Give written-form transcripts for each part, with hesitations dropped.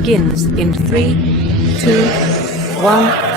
begins in 3, 2, 1.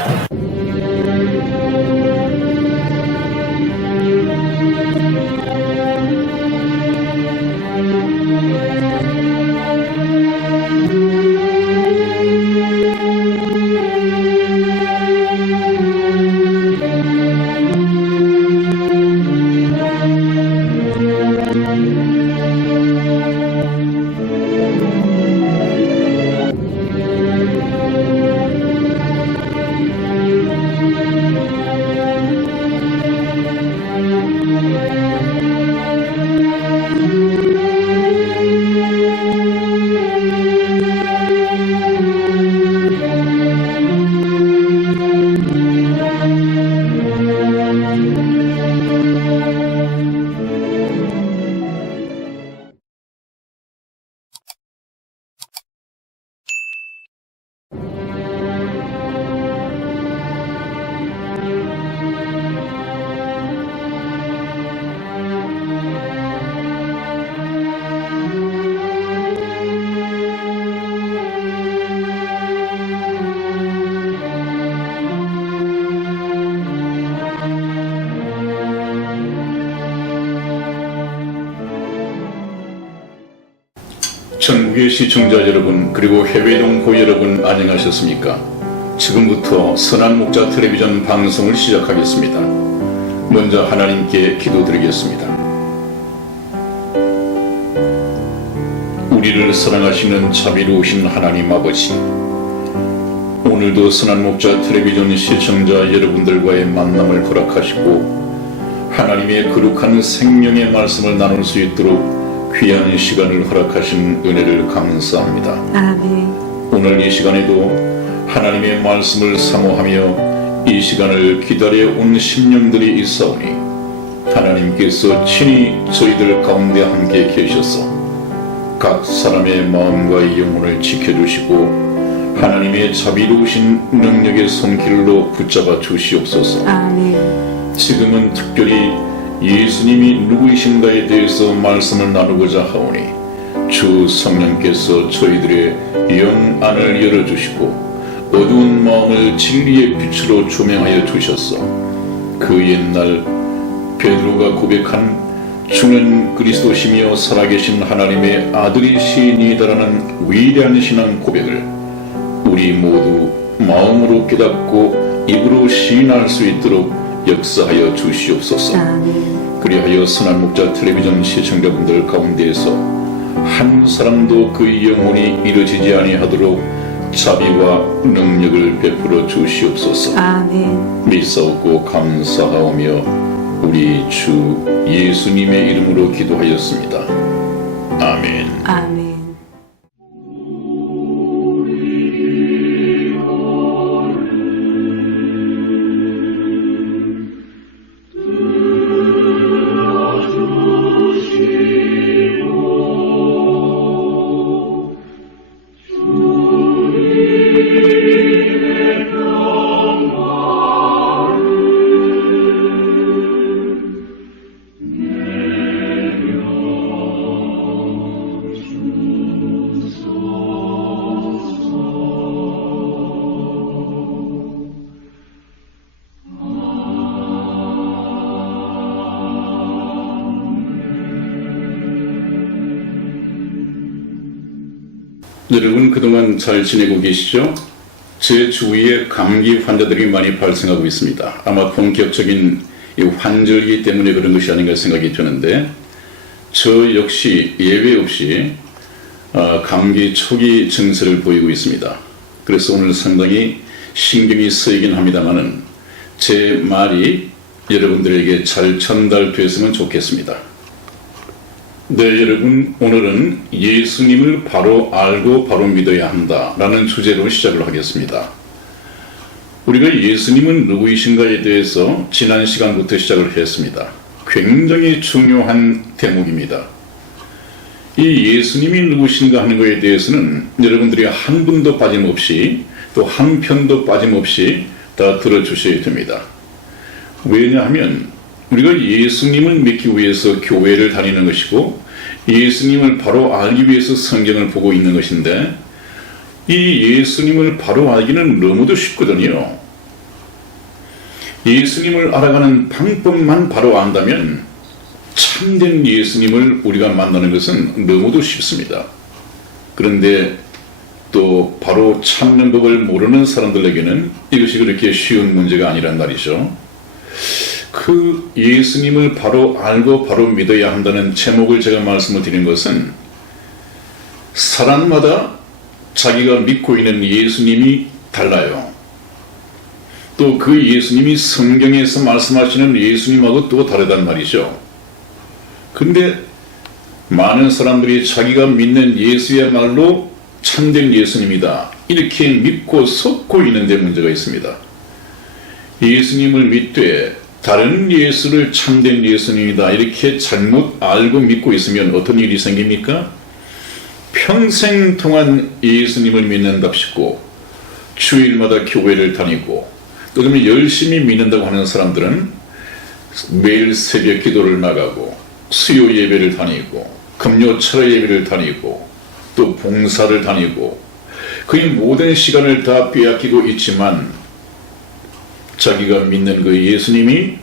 전국의 시청자 여러분, 그리고 해외 동포 여러분, 안녕하셨습니까? 지금부터 선한 목자 텔레비전 방송을 시작하겠습니다. 먼저 하나님께 기도드리겠습니다. 우리를 사랑하시는 자비로우신 하나님 아버지, 오늘도 선한 목자 텔레비전 시청자 여러분들과의 만남을 허락하시고 하나님의 거룩한 생명의 말씀을 나눌 수 있도록 귀한 시간을 허락하신 은혜를 감사합니다. 아멘. 오늘 이 시간에도 하나님의 말씀을 사모하며 이 시간을 기다려온 심령들이 있사오니 하나님께서 친히 저희들 가운데 함께 계셔서 각 사람의 마음과 영혼을 지켜주시고 하나님의 자비로우신 능력의 손길로 붙잡아 주시옵소서. 아멘. 지금은 특별히 예수님이 누구이신가에 대해서 말씀을 나누고자 하오니 주 성령께서 저희들의 영 안을 열어주시고 어두운 마음을 진리의 빛으로 조명하여 주셔서 그 옛날 베드로가 고백한 주는 그리스도시며 살아계신 하나님의 아들이시니이다라는 위대한 신앙 고백을 우리 모두 마음으로 깨닫고 입으로 시인할 수 있도록 역사하여 주시옵소서. 그리하여 선한 목자 텔레비전 시청자분들 가운데에서 한 사람도 그 영혼이 이루어지지 아니하도록 자비와 능력을 베풀어 주시옵소서. 아멘. 믿사옵고 감사하오며 우리 주 예수님의 이름으로 기도하였습니다. 아멘. 아멘. 여러분 그동안 잘 지내고 계시죠? 제 주위에 감기 환자들이 많이 발생하고 있습니다. 아마 본격적인 이 환절기 때문에 그런 것이 아닌가 생각이 드는데 저 역시 예외 없이 감기 초기 증세를 보이고 있습니다. 그래서 오늘 상당히 신경이 쓰이긴 합니다만은 제 말이 여러분들에게 잘 전달됐으면 좋겠습니다. 네, 여러분, 오늘은 예수님을 바로 알고 바로 믿어야 한다라는 주제로 시작을 하겠습니다. 우리가 예수님은 누구이신가에 대해서 지난 시간부터 시작을 했습니다. 굉장히 중요한 대목입니다. 이 예수님이 누구신가 하는 것에 대해서는 여러분들이 한 분도 빠짐없이 또 한 편도 빠짐없이 다 들어주셔야 됩니다. 왜냐하면 우리가 예수님을 믿기 위해서 교회를 다니는 것이고 예수님을 바로 알기 위해서 성경을 보고 있는 것인데 이 예수님을 바로 알기는 너무도 쉽거든요. 예수님을 알아가는 방법만 바로 안다면 참된 예수님을 우리가 만나는 것은 너무도 쉽습니다. 그런데 또 바로 찾는 법을 모르는 사람들에게는 이것이 그렇게 쉬운 문제가 아니란 말이죠. 그 예수님을 바로 알고 바로 믿어야 한다는 제목을 제가 말씀을 드린 것은 사람마다 자기가 믿고 있는 예수님이 달라요. 또 그 예수님이 성경에서 말씀하시는 예수님하고 또 다르단 말이죠. 근데 많은 사람들이 자기가 믿는 예수야말로 참된 예수님이다 이렇게 믿고 속고 있는데 문제가 있습니다. 예수님을 믿되 다른 예수를 참된 예수님이다 이렇게 잘못 알고 믿고 있으면 어떤 일이 생깁니까? 평생 동안 예수님을 믿는답시고 주일마다 교회를 다니고 그러면 열심히 믿는다고 하는 사람들은 매일 새벽 기도를 나가고 수요 예배를 다니고 금요 철야 예배를 다니고 또 봉사를 다니고 그의 모든 시간을 다 빼앗기고 있지만 자기가 믿는 그 예수님이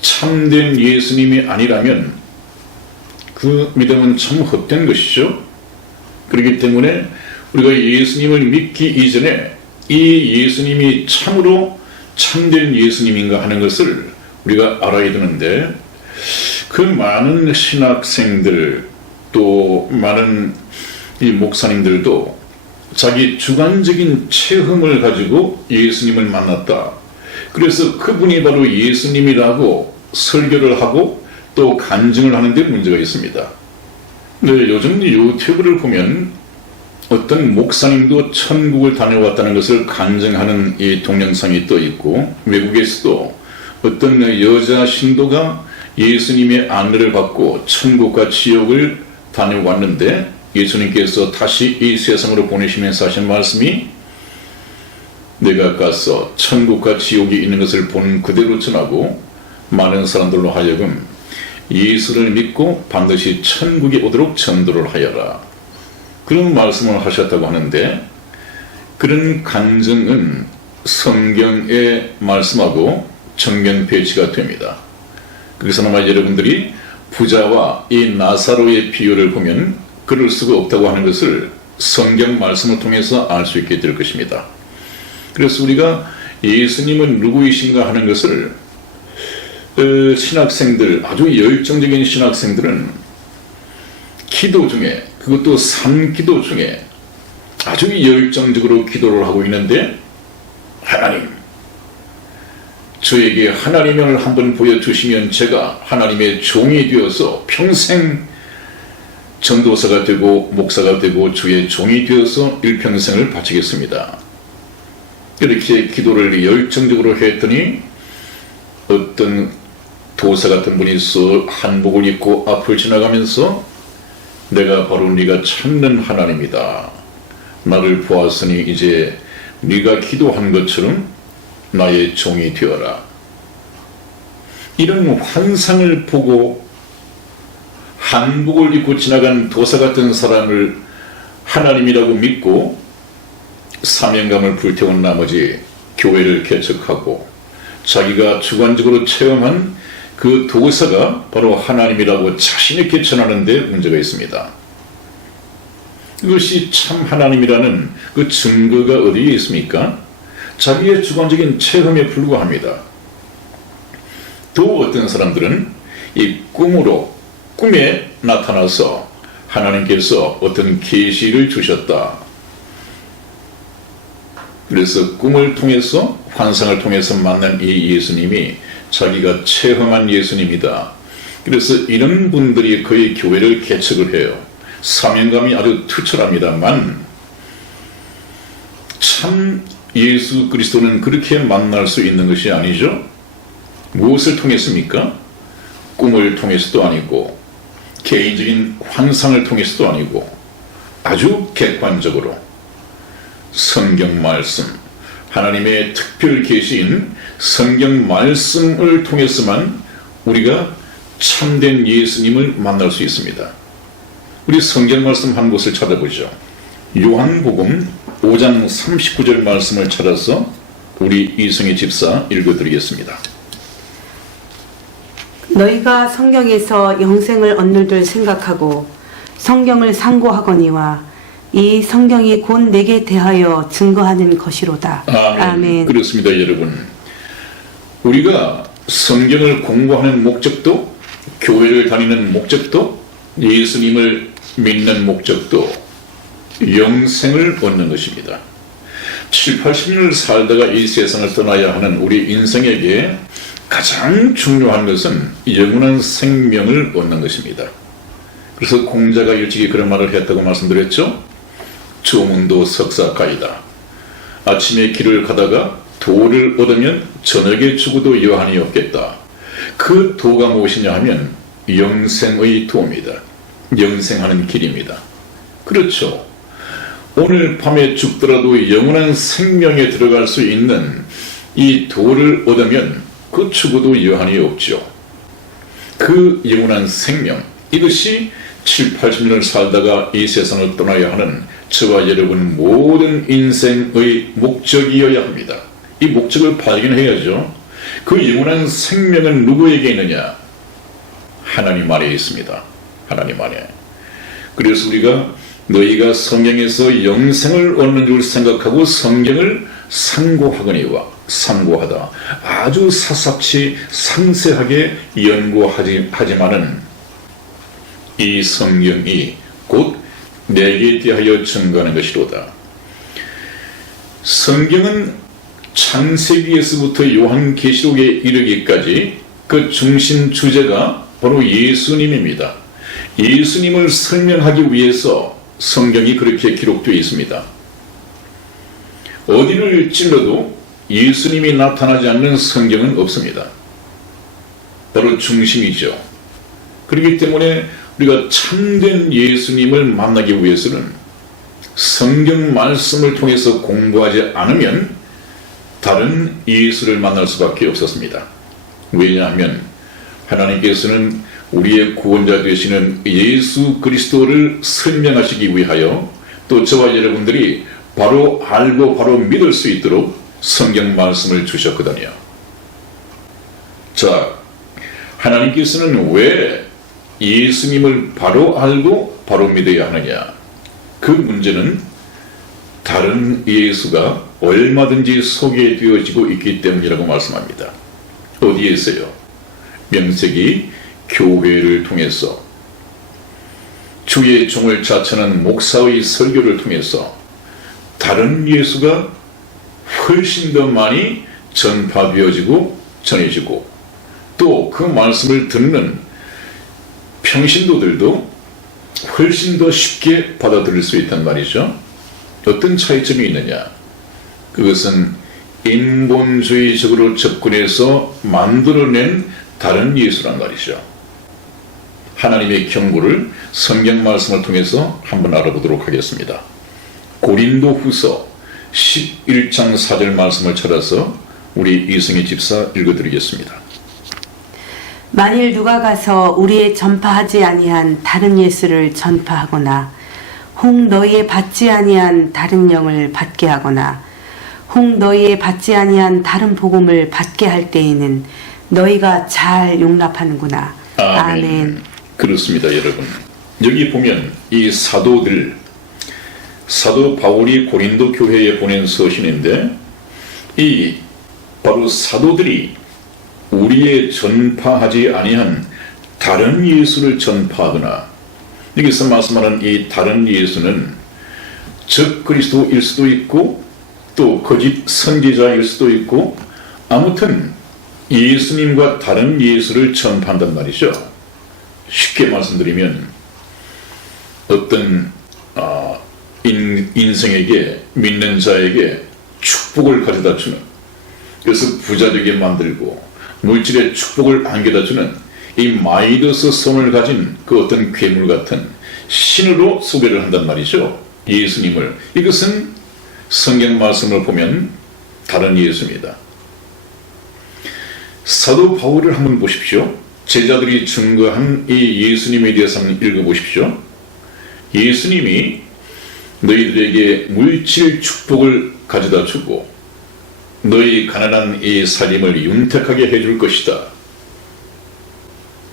참된 예수님이 아니라면 그 믿음은 참 헛된 것이죠. 그렇기 때문에 우리가 예수님을 믿기 이전에 이 예수님이 참으로 참된 예수님인가 하는 것을 우리가 알아야 되는데 그 많은 신학생들 또 많은 이 목사님들도 자기 주관적인 체험을 가지고 예수님을 만났다. 그래서 그분이 바로 예수님이라고 설교를 하고 또 간증을 하는 데 문제가 있습니다. 네, 요즘 유튜브를 보면 어떤 목사님도 천국을 다녀왔다는 것을 간증하는 이 동영상이 떠 있고 외국에서도 어떤 여자 신도가 예수님의 안내를 받고 천국과 지옥을 다녀왔는데 예수님께서 다시 이 세상으로 보내시면서 하신 말씀이 내가 가서 천국과 지옥이 있는 것을 본 그대로 전하고 많은 사람들로 하여금 예수를 믿고 반드시 천국에 오도록 전도를 하여라. 그런 말씀을 하셨다고 하는데 그런 간증은 성경의 말씀하고 정면 배치가 됩니다. 그래서 아마 여러분들이 부자와 이 나사로의 비유를 보면 그럴 수가 없다고 하는 것을 성경 말씀을 통해서 알 수 있게 될 것입니다. 그래서 우리가 예수님은 누구이신가 하는 것을 신학생들, 아주 열정적인 신학생들은 기도 중에 그것도 산기도 중에 아주 열정적으로 기도를 하고 있는데 하나님 저에게 하나님을 한번 보여주시면 제가 하나님의 종이 되어서 평생 전도사가 되고 목사가 되고 주의 종이 되어서 일평생을 바치겠습니다. 이렇게 기도를 열정적으로 했더니 어떤 도사 같은 분이 한복을 입고 앞을 지나가면서 내가 바로 네가 찾는 하나님이다. 나를 보았으니 이제 네가 기도한 것처럼 나의 종이 되어라. 이런 환상을 보고 한복을 입고 지나간 도사 같은 사람을 하나님이라고 믿고 사명감을 불태운 나머지 교회를 개척하고 자기가 주관적으로 체험한 그 도사가 바로 하나님이라고 자신있게 전하는 데 문제가 있습니다. 이것이 참 하나님이라는 그 증거가 어디에 있습니까? 자기의 주관적인 체험에 불과합니다. 또 어떤 사람들은 이 꿈에 나타나서 하나님께서 어떤 계시를 주셨다. 그래서 꿈을 통해서 환상을 통해서 만난 이 예수님이 자기가 체험한 예수님이다. 그래서 이런 분들이 거의 교회를 개척을 해요. 사명감이 아주 투철합니다만 참 예수 그리스도는 그렇게 만날 수 있는 것이 아니죠. 무엇을 통했습니까? 꿈을 통해서도 아니고 개인적인 환상을 통해서도 아니고 아주 객관적으로 성경 말씀, 하나님의 특별 계시인 성경 말씀을 통해서만 우리가 참된 예수님을 만날 수 있습니다. 우리 성경 말씀 한 곳을 찾아보죠. 요한복음 5장 39절 말씀을 찾아서 우리 이승희 집사 읽어드리겠습니다. 너희가 성경에서 영생을 얻는 줄 생각하고 성경을 상고하거니와 이 성경이 곧 내게 대하여 증거하는 것이로다. 아멘. 그렇습니다, 여러분. 우리가 성경을 공부하는 목적도, 교회를 다니는 목적도, 예수님을 믿는 목적도 영생을 얻는 것입니다. 7, 80년을 살다가 이 세상을 떠나야 하는 우리 인생에게 가장 중요한 것은 영원한 생명을 얻는 것입니다. 그래서 공자가 일찍이 그런 말을 했다고 말씀드렸죠. 조문도 석사가이다. 아침에 길을 가다가 도를 얻으면 저녁에 죽어도 여한이 없겠다. 그 도가 무엇이냐 하면 영생의 도입니다. 영생하는 길입니다. 그렇죠. 오늘 밤에 죽더라도 영원한 생명에 들어갈 수 있는 이 도를 얻으면 그 죽어도 여한이 없죠. 그 영원한 생명, 이것이 7, 80년을 살다가 이 세상을 떠나야 하는 저와 여러분 모든 인생의 목적이어야 합니다. 이 목적을 발견해야죠. 그 영원한 생명은 누구에게 있느냐? 하나님 안에 있습니다. 하나님 안에. 그래서 우리가 너희가 성경에서 영생을 얻는 줄 생각하고 성경을 상고하거니와 상고하다. 아주 사삭히 상세하게 연구하지만은 이 성경이 곧 내게 대하여 증거하는 것이로다. 성경은 창세기에서부터 요한계시록에 이르기까지 그 중심 주제가 바로 예수님입니다. 예수님을 설명하기 위해서 성경이 그렇게 기록되어 있습니다. 어디를 찔러도 예수님이 나타나지 않는 성경은 없습니다. 바로 중심이죠. 그렇기 때문에 우리가 참된 예수님을 만나기 위해서는 성경 말씀을 통해서 공부하지 않으면 다른 예수를 만날 수밖에 없었습니다. 왜냐하면 하나님께서는 우리의 구원자 되시는 예수 그리스도를 설명하시기 위하여 또 저와 여러분들이 바로 알고 바로 믿을 수 있도록 성경 말씀을 주셨거든요. 자, 하나님께서는 왜 예수님을 바로 알고 바로 믿어야 하느냐? 그 문제는 다른 예수가 얼마든지 소개되어지고 있기 때문이라고 말씀합니다. 어디에서요? 명색이 교회를 통해서, 주의 종을 자처하는 목사의 설교를 통해서 다른 예수가 훨씬 더 많이 전파되어지고 전해지고 또 그 말씀을 듣는 평신도들도 훨씬 더 쉽게 받아들일 수 있단 말이죠. 어떤 차이점이 있느냐? 그것은 인본주의적으로 접근해서 만들어낸 다른 예수란 말이죠. 하나님의 경고를 성경 말씀을 통해서 한번 알아보도록 하겠습니다. 고린도후서 11장 4절 말씀을 찾아서 우리 이승희 집사 읽어드리겠습니다. 만일 누가 가서 우리의 전파하지 아니한 다른 예수를 전파하거나 혹 너희의 받지 아니한 다른 영을 받게 하거나 혹 너희의 받지 아니한 다른 복음을 받게 할 때에는 너희가 잘 용납하는구나. 아멘. 그렇습니다, 여러분. 여기 보면 이 사도들, 사도 바울이 고린도 교회에 보낸 서신인데 이 바로 사도들이 우리의 전파하지 아니한 다른 예수를 전파하거나, 여기서 말씀하는 이 다른 예수는 적 그리스도일 수도 있고 또 거짓 선지자일 수도 있고 아무튼 예수님과 다른 예수를 전파한단 말이죠. 쉽게 말씀드리면 어떤 인생에게, 믿는 자에게 축복을 가져다 주는, 그래서 부자 되게 만들고 물질의 축복을 안겨다 주는 이 마이더스 성을 가진 그 어떤 괴물 같은 신으로 소개를 한단 말이죠. 예수님을. 이것은 성경 말씀을 보면 다른 예수입니다. 사도 바울을 한번 보십시오. 제자들이 증거한 이 예수님에 대해서 한번 읽어보십시오. 예수님이 너희들에게 물질 축복을 가져다 주고 너희 가난한 이 살림을 윤택하게 해줄 것이다.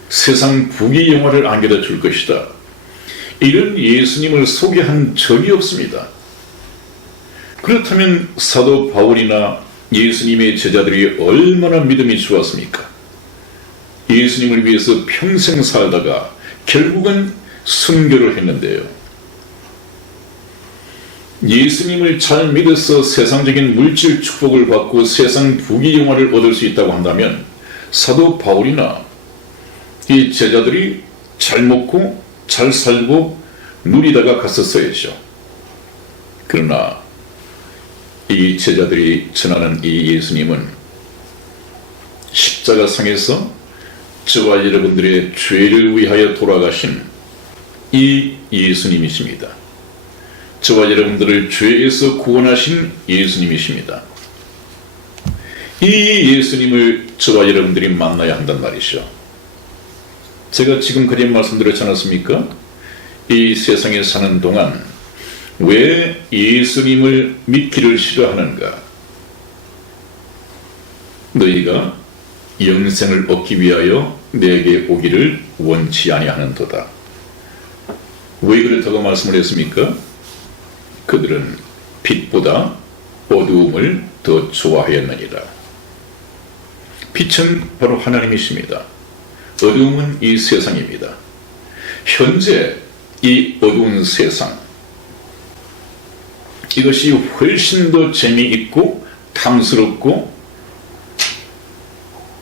세상 부귀 영화를 안겨다 줄 것이다. 이런 예수님을 소개한 적이 없습니다. 그렇다면 사도 바울이나 예수님의 제자들이 얼마나 믿음이 좋았습니까? 예수님을 위해서 평생 살다가 결국은 순교를 했는데요. 예수님을 잘 믿어서 세상적인 물질 축복을 받고 세상 부귀 영화를 얻을 수 있다고 한다면 사도 바울이나 이 제자들이 잘 먹고 잘 살고 누리다가 갔었어야죠. 그러나 이 제자들이 전하는 이 예수님은 십자가상에서 저와 여러분들의 죄를 위하여 돌아가신 이 예수님이십니다. 저와 여러분들을 죄에서 구원하신 예수님이십니다. 이 예수님을 저와 여러분들이 만나야 한단 말이죠. 제가 지금까지 말씀드렸지 않았습니까? 이 세상에 사는 동안 왜 예수님을 믿기를 싫어하는가? 너희가 영생을 얻기 위하여 내게 오기를 원치 아니하는도다. 왜 그렇다고 말씀을 했습니까? 그들은 빛보다 어두움을 더 좋아하였느니라. 빛은 바로 하나님이십니다. 어두움은 이 세상입니다. 현재 이 어두운 세상, 이것이 훨씬 더 재미있고 탐스럽고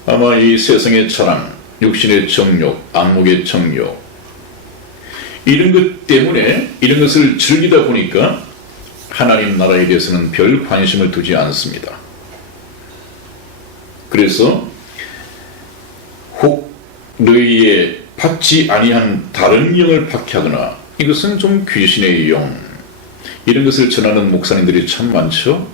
아마 이 세상의 자랑, 육신의 정욕, 안목의 정욕 이런 것 때문에 이런 것을 즐기다 보니까 하나님 나라에 대해서는 별 관심을 두지 않습니다. 그래서 혹 너희의 받지 아니한 다른 영을 박해하거나 이것은 좀 귀신의 영 이런 것을 전하는 목사님들이 참 많죠.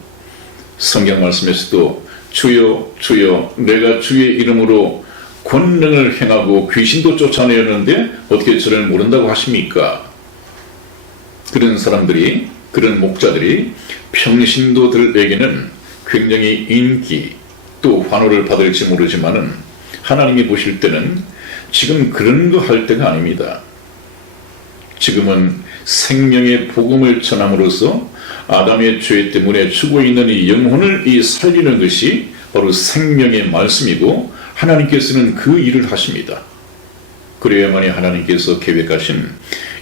성경 말씀에서도 주여 주여 내가 주의 이름으로 권능을 행하고 귀신도 쫓아내었는데 어떻게 저를 모른다고 하십니까? 그런 사람들이 그런 목자들이 평신도들에게는 굉장히 인기 또 환호를 받을지 모르지만은 하나님이 보실 때는 지금 그런 거 할 때가 아닙니다. 지금은 생명의 복음을 전함으로써 아담의 죄 때문에 죽어 있는 이 영혼을 살리는 것이 바로 생명의 말씀이고 하나님께서는 그 일을 하십니다. 그래야만이 하나님께서 계획하신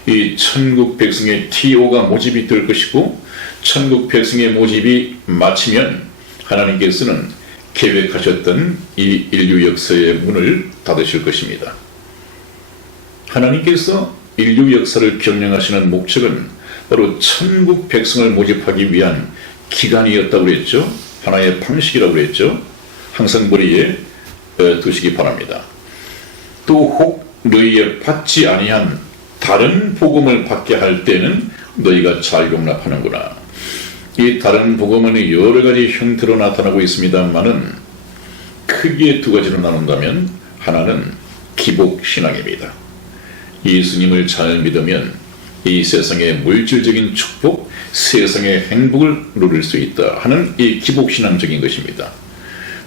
이 천국 백성의 TO가 모집이 될 것이고 천국 백성의 모집이 마치면 하나님께서는 계획하셨던 이 인류 역사의 문을 닫으실 것입니다. 하나님께서 인류 역사를 경영하시는 목적은 바로 천국 백성을 모집하기 위한 기간이었다고 그랬죠. 하나의 방식이라고 그랬죠. 항상 머리에 두시기 바랍니다. 또 혹 너희의 받지 아니한 다른 복음을 받게 할 때는 너희가 잘 용납하는구나. 이 다른 복음은 여러 가지 형태로 나타나고 있습니다만은 크게 두 가지로 나눈다면 하나는 기복신앙입니다. 예수님을 잘 믿으면 이 세상의 물질적인 축복, 세상의 행복을 누릴 수 있다 하는 이 기복신앙적인 것입니다.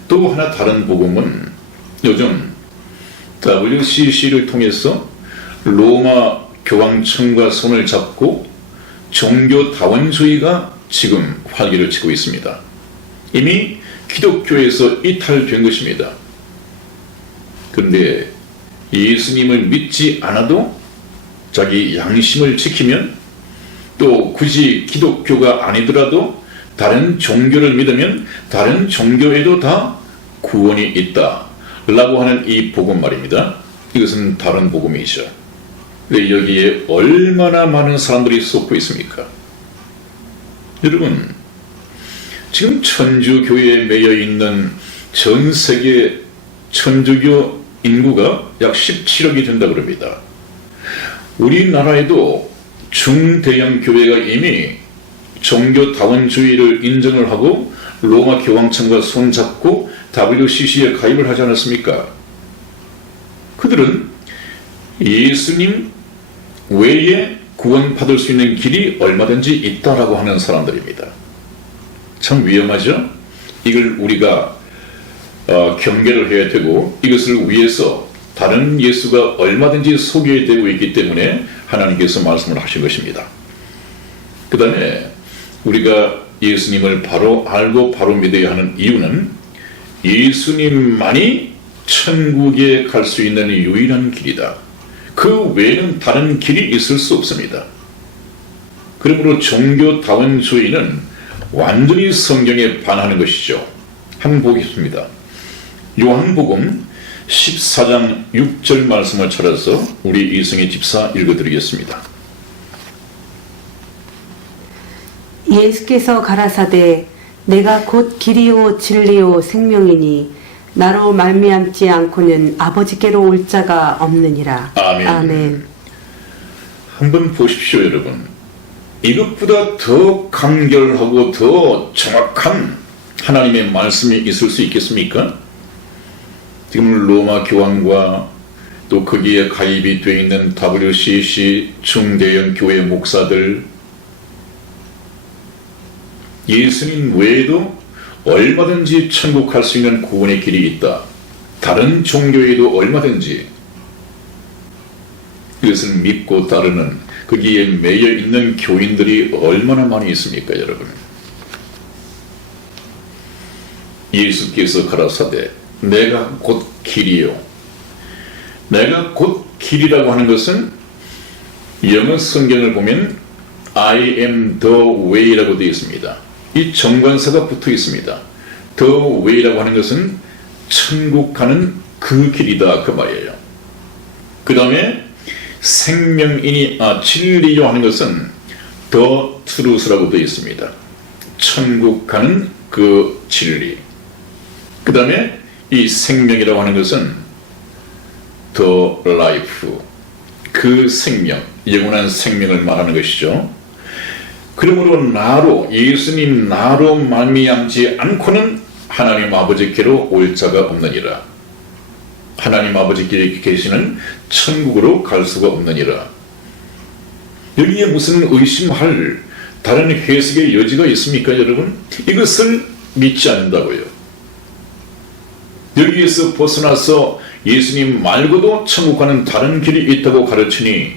또 하나 다른 복음은 요즘 WCC를 통해서 로마 교황청과 손을 잡고 종교 다원주의가 지금 활기를 치고 있습니다. 이미 기독교에서 이탈된 것입니다. 그런데 예수님을 믿지 않아도 자기 양심을 지키면 또 굳이 기독교가 아니더라도 다른 종교를 믿으면 다른 종교에도 다 구원이 있다 라고 하는 이 복음 말입니다. 이것은 다른 복음이죠. 근데 여기에 얼마나 많은 사람들이 쏟고 있습니까? 여러분, 지금 천주교에 매여 있는 전 세계 천주교 인구가 약 17억이 된다고 합니다. 우리나라에도 중대형 교회가 이미 종교 다원주의를 인정을 하고 로마 교황청과 손잡고 WCC에 가입을 하지 않았습니까? 그들은 예수님 외에 구원받을 수 있는 길이 얼마든지 있다라고 하는 사람들입니다. 참 위험하죠? 이걸 우리가 경계를 해야 되고, 이것을 위해서 다른 예수가 얼마든지 소개되고 있기 때문에 하나님께서 말씀을 하신 것입니다. 그 다음에 우리가 예수님을 바로 알고 바로 믿어야 하는 이유는 예수님만이 천국에 갈 수 있는 유일한 길이다. 그 외에는 다른 길이 있을 수 없습니다. 그러므로 종교다원주의는 완전히 성경에 반하는 것이죠. 한번 보겠습니다. 요한복음 14장 6절 말씀을 찾아서 우리 이승희 집사 읽어드리겠습니다. 예수께서 가라사대 내가 곧 길이요 진리요 생명이니 나로 말미암지 않고는 아버지께로 올 자가 없느니라. 아멘. 아멘. 한번 보십시오, 여러분. 이것보다 더 간결하고 더 정확한 하나님의 말씀이 있을 수 있겠습니까? 지금 로마 교황과 또 거기에 가입이 되어 있는 WCC 중대형 교회 목사들, 예수님 외에도 얼마든지 천국 갈 수 있는 구원의 길이 있다. 다른 종교에도 얼마든지 이것을 믿고 따르는 거기에 매여 있는 교인들이 얼마나 많이 있습니까, 여러분? 예수께서 가라사대 내가 곧 길이요. 내가 곧 길이라고 하는 것은 영어 성경을 보면 I am the way라고 되어 있습니다. 이 정관사가 붙어 있습니다. The way라고 하는 것은 천국 가는 그 길이다 그 말이에요. 그 다음에 생명이니 진리요 하는 것은 the truth라고 되어 있습니다. 천국 가는 그 진리. 그 다음에 이 생명이라고 하는 것은 the life, 그 생명, 영원한 생명을 말하는 것이죠. 그러므로 나로, 예수님 나로 말미암지 않고는 하나님 아버지께로 올 자가 없느니라. 하나님 아버지께 계시는 천국으로 갈 수가 없느니라. 여기에 무슨 의심할 다른 해석의 여지가 있습니까, 여러분? 이것을 믿지 않는다고요. 여기에서 벗어나서 예수님 말고도 천국 가는 다른 길이 있다고 가르치니,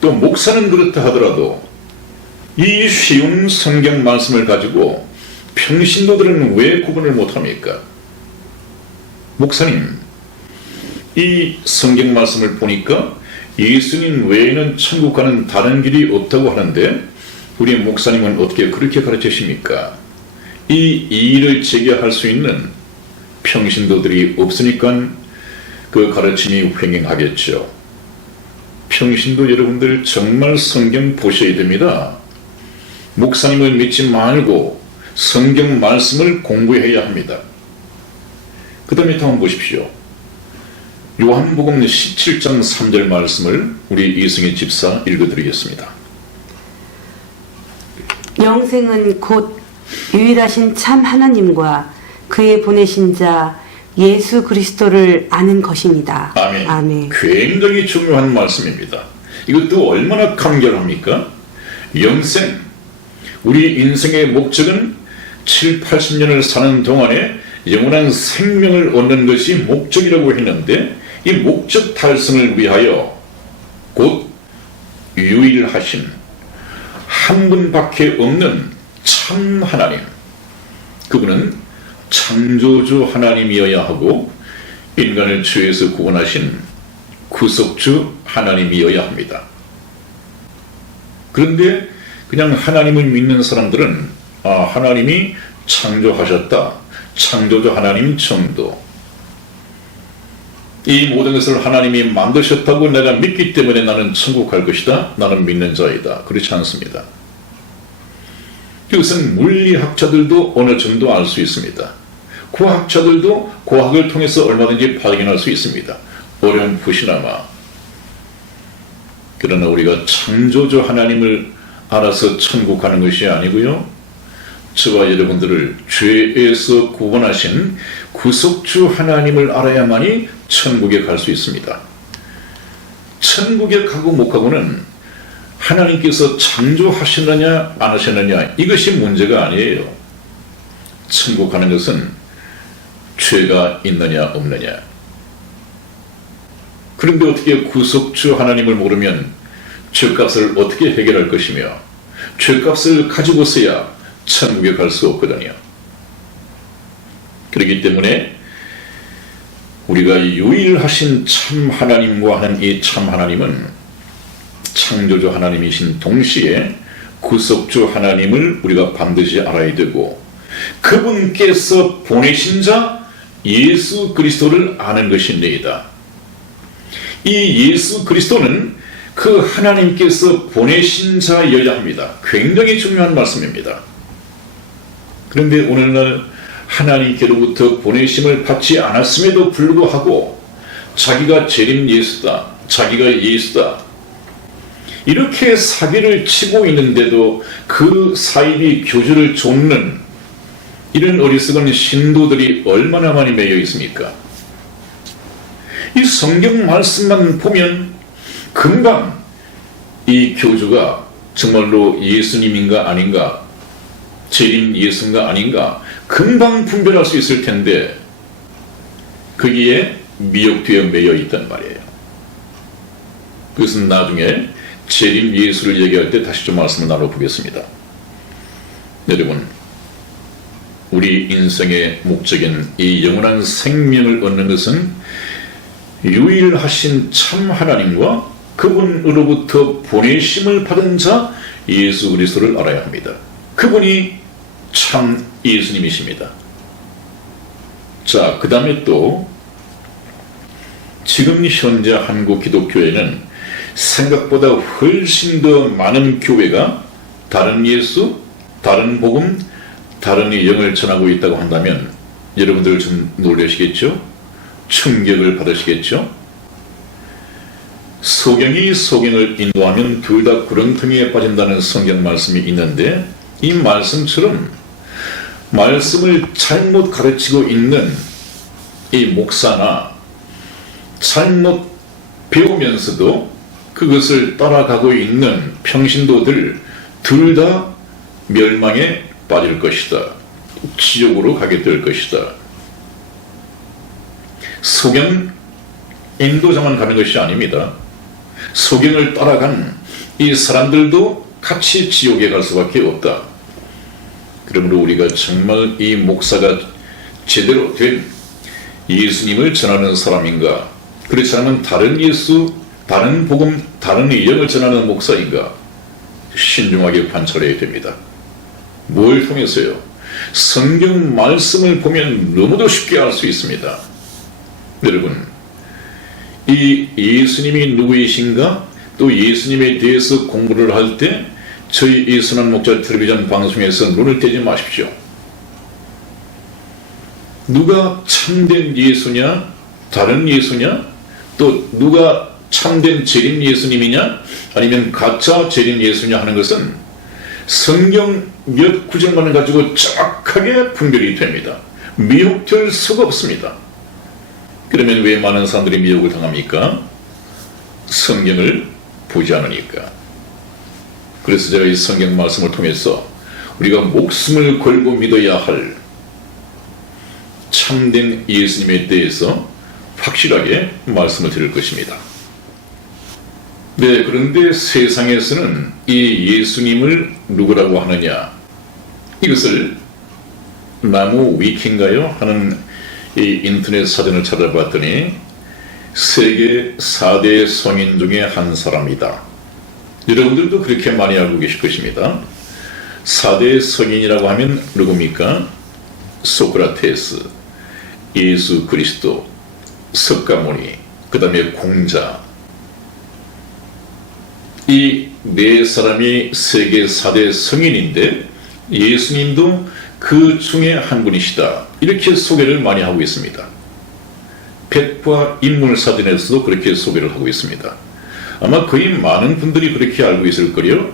또 목사는 그렇다 하더라도 이 쉬운 성경 말씀을 가지고 평신도들은 왜 구분을 못합니까? 목사님, 이 성경 말씀을 보니까 예수님 외에는 천국 가는 다른 길이 없다고 하는데 우리 목사님은 어떻게 그렇게 가르치십니까? 이 이의를 제기할 수 있는 평신도들이 없으니까 그 가르침이 횡행하겠죠. 평신도 여러분들 정말 성경 보셔야 됩니다. 목사님을 믿지 말고 성경 말씀을 공부해야 합니다. 그 다음에 한번 보십시오. 요한복음 17장 3절 말씀을 우리 이승희 집사 읽어드리겠습니다. 영생은 곧 유일하신 참 하나님과 그의 보내신 자 예수 그리스도를 아는 것입니다. 아멘. 아멘. 굉장히 중요한 말씀입니다. 이것도 얼마나 간결합니까? 영생, 우리 인생의 목적은 7, 80년을 사는 동안에 영원한 생명을 얻는 것이 목적이라고 했는데 이 목적 달성을 위하여 곧 유일하신 한 분밖에 없는 참 하나님, 그분은 창조주 하나님이어야 하고 인간을 죄에서 구원하신 구속주 하나님이어야 합니다. 그런데 그냥 하나님을 믿는 사람들은 하나님이 창조하셨다, 창조주 하나님 정도, 이 모든 것을 하나님이 만드셨다고 내가 믿기 때문에 나는 천국 갈 것이다, 나는 믿는 자이다, 그렇지 않습니다. 이것은 물리학자들도 어느 정도 알 수 있습니다. 과학자들도 과학을 통해서 얼마든지 발견할 수 있습니다. 어렴풋이나마. 그러나 우리가 창조주 하나님을 알아서 천국 가는 것이 아니고요, 저와 여러분들을 죄에서 구원하신 구속주 하나님을 알아야만이 천국에 갈 수 있습니다. 천국에 가고 못 가고는 하나님께서 창조하셨느냐 안 하셨느냐 이것이 문제가 아니에요. 천국 가는 것은 죄가 있느냐 없느냐. 그런데 어떻게 구속주 하나님을 모르면 죄값을 어떻게 해결할 것이며 죄값을 가지고서야 천국에 갈 수 없거든요. 그렇기 때문에 우리가 유일하신 참 하나님과 하는 이 참 하나님은 창조주 하나님이신 동시에 구속주 하나님을 우리가 반드시 알아야 되고 그분께서 보내신 자 예수 그리스도를 아는 것입니다. 이 예수 그리스도는 그 하나님께서 보내신 자여야 합니다. 굉장히 중요한 말씀입니다. 그런데 오늘날 하나님께로부터 보내심을 받지 않았음에도 불구하고 자기가 재림 예수다, 자기가 예수다 이렇게 사기를 치고 있는데도 그 사이비 교주를 좇는 이런 어리석은 신도들이 얼마나 많이 매여 있습니까? 이 성경 말씀만 보면 금방 이 교주가 정말로 예수님인가 아닌가, 재림 예수인가 아닌가 금방 분별할 수 있을 텐데 거기에 미혹되어 매여 있단 말이에요. 그것은 나중에 재림 예수를 얘기할 때 다시 좀 말씀을 나눠보겠습니다. 여러분, 우리 인생의 목적인 이 영원한 생명을 얻는 것은 유일하신 참 하나님과 그분으로부터 보내심을 받은 자 예수 그리스도를 알아야 합니다. 그분이 참 예수님이십니다. 자, 그 다음에 또 지금 현재 한국 기독교회는 생각보다 훨씬 더 많은 교회가 다른 예수, 다른 복음, 다른 영을 전하고 있다고 한다면 여러분들 좀 놀라시겠죠? 충격을 받으시겠죠? 소경이 소경을 인도하면 둘 다 구렁텅이에 빠진다는 성경 말씀이 있는데 이 말씀처럼 말씀을 잘못 가르치고 있는 이 목사나 잘못 배우면서도 그것을 따라가고 있는 평신도들 둘 다 멸망에 빠질 것이다. 지옥으로 가게 될 것이다. 소경 인도자만 가는 것이 아닙니다. 소경을 따라간 이 사람들도 같이 지옥에 갈 수밖에 없다. 그러므로 우리가 정말 이 목사가 제대로 된 예수님을 전하는 사람인가, 그렇지 않으면 다른 예수, 다른 복음, 다른 영을 전하는 목사인가 신중하게 관찰해야 됩니다. 뭘 통해서요? 성경 말씀을 보면 너무도 쉽게 알 수 있습니다. 여러분, 이 예수님이 누구이신가? 또 예수님에 대해서 공부를 할 때 저희 이순환 목자 텔레비전 방송에서 눈을 떼지 마십시오. 누가 참된 예수냐? 다른 예수냐? 또 누가 참된 재림 예수님이냐? 아니면 가짜 재림 예수냐 하는 것은 성경 몇 구절만을 가지고 정확하게 분별이 됩니다. 미혹될 수가 없습니다. 그러면 왜 많은 사람들이 미혹을 당합니까? 성경을 보지 않으니까. 그래서 제가 이 성경 말씀을 통해서 우리가 목숨을 걸고 믿어야 할 참된 예수님에 대해서 확실하게 말씀을 드릴 것입니다. 네, 그런데 세상에서는 이 예수님을 누구라고 하느냐, 이것을 나무 위키인가요? 하는 이 인터넷 사전을 찾아봤더니 세계 4대 성인 중에 한 사람이다. 여러분들도 그렇게 많이 알고 계실 것입니다. 4대 성인이라고 하면 누굽니까? 소크라테스, 예수 그리스도, 석가모니, 그 다음에 공자. 이 네 사람이 세계 4대 성인인데 예수님도 그 중에 한 분이시다. 이렇게 소개를 많이 하고 있습니다. 백과 인물사전에서도 그렇게 소개를 하고 있습니다. 아마 거의 많은 분들이 그렇게 알고 있을 거요.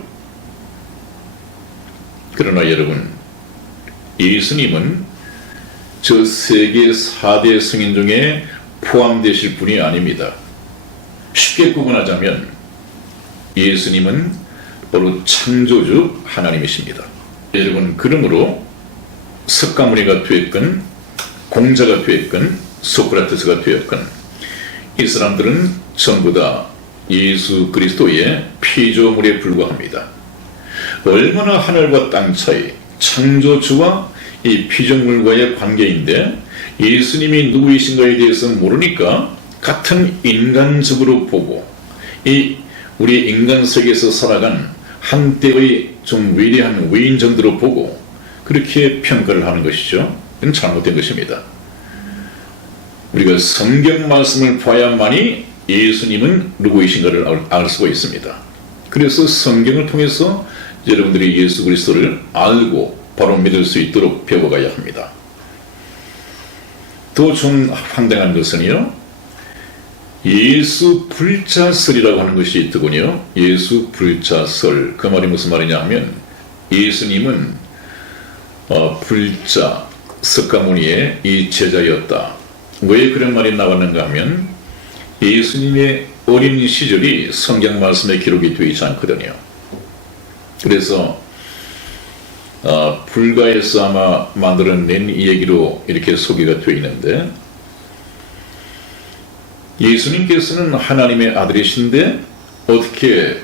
그러나 여러분, 예수님은 저 세계 4대 성인 중에 포함되실 분이 아닙니다. 쉽게 구분하자면 예수님은 바로 창조주 하나님이십니다. 여러분, 그러므로 석가모니가 되었건 공자가 되었건 소크라테스가 되었건 이 사람들은 전부 다 예수 그리스도의 피조물에 불과합니다. 얼마나 하늘과 땅 차이, 창조주와 이 피조물과의 관계인데 예수님이 누구이신가에 대해서 모르니까 같은 인간적으로 보고 이 우리 인간 세계에서 살아간 한때의 좀 위대한 외인 정도로 보고 그렇게 평가를 하는 것이죠. 이건 잘못된 것입니다. 우리가 성경 말씀을 봐야만이 예수님은 누구이신가를 알 수가 있습니다. 그래서 성경을 통해서 여러분들이 예수 그리스도를 알고 바로 믿을 수 있도록 배워가야 합니다. 또 좀 황당한 것은요, 예수 불자설이라고 하는 것이 있더군요. 예수 불자설. 그 말이 무슨 말이냐 하면 예수님은 불자 석가모니의 이 제자였다. 왜 그런 말이 나왔는가 하면 예수님의 어린 시절이 성경 말씀에 기록이 되어 있지 않거든요. 그래서 불가에서 아마 만들어낸 이 얘기로 이렇게 소개가 되어 있는데 예수님께서는 하나님의 아들이신데 어떻게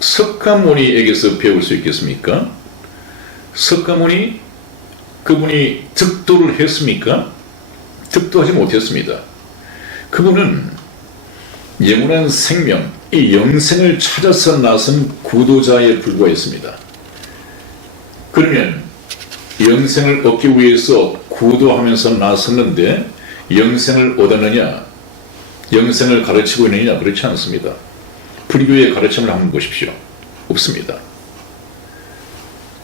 석가모니에게서 배울 수 있겠습니까? 석가모니 그분이 득도를 했습니까? 득도하지 못했습니다. 그분은 영원한 생명, 이 영생을 찾아서 나선 구도자에 불과했습니다. 그러면 영생을 얻기 위해서 구도하면서 나섰는데 영생을 얻었느냐? 영생을 가르치고 있느냐? 그렇지 않습니다. 불교의 가르침을 한번 보십시오. 없습니다.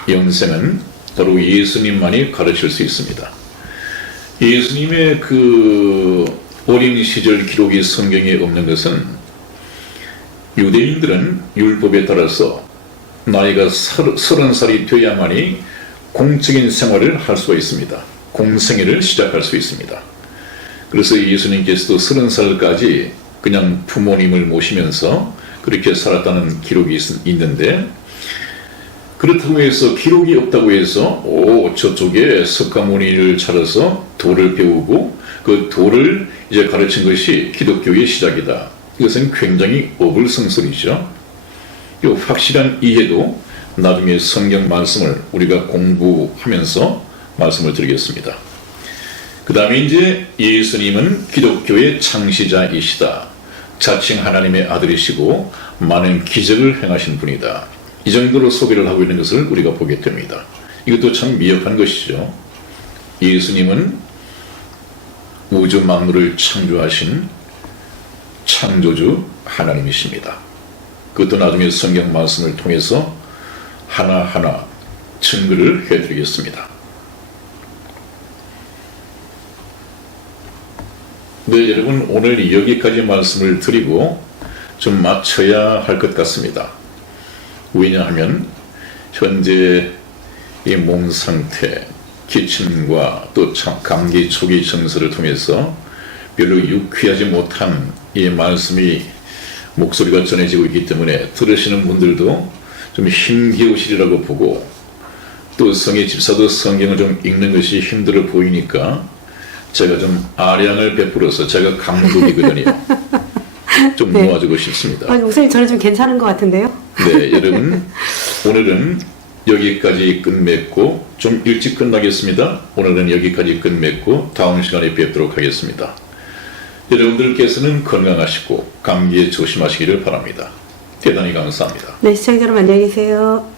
영생은 바로 예수님만이 가르칠 수 있습니다. 예수님의 그 어린 시절 기록이 성경에 없는 것은 유대인들은 율법에 따라서 나이가 30살이 되어야만이 공적인 생활을 할 수가 있습니다. 공생애를 시작할 수 있습니다. 그래서 예수님께서도 30살까지 그냥 부모님을 모시면서 그렇게 살았다는 기록이 있는데 그렇다고 해서 기록이 없다고 해서 저쪽에 석가모니를 찾아서 도를 배우고 그 도를 이제 가르친 것이 기독교의 시작이다. 이것은 굉장히 어불성설이죠. 이 확실한 이해도 나중에 성경 말씀을 우리가 공부하면서 말씀을 드리겠습니다. 그 다음에 이제 예수님은 기독교의 창시자이시다. 자칭 하나님의 아들이시고 많은 기적을 행하신 분이다. 이 정도로 소개를 하고 있는 것을 우리가 보게 됩니다. 이것도 참 미흡한 것이죠. 예수님은 우주 만물을 창조하신 창조주 하나님이십니다. 그것도 나중에 성경 말씀을 통해서 하나하나 증거를 해드리겠습니다. 네, 여러분, 오늘 여기까지 말씀을 드리고 좀 마쳐야 할 것 같습니다. 왜냐하면 현재 이 몸 상태, 기침과 또 감기 초기 증세를 통해서 별로 유쾌하지 못한 이 말씀이 목소리가 전해지고 있기 때문에 들으시는 분들도 좀 힘겨우시리라고 보고 또 성의 집사도 성경을 좀 읽는 것이 힘들어 보이니까 제가 좀 아량을 베풀어서 제가 강독이거든요. 좀 네. 도와주고 싶습니다. 아니, 목사님 저는 좀 괜찮은 것 같은데요? 네, 여러분, 오늘은 여기까지 끝맺고 좀 일찍 끝나겠습니다. 오늘은 여기까지 끝맺고 다음 시간에 뵙도록 하겠습니다. 여러분들께서는 건강하시고 감기에 조심하시기를 바랍니다. 대단히 감사합니다. 네, 시청자 여러분 안녕히 계세요.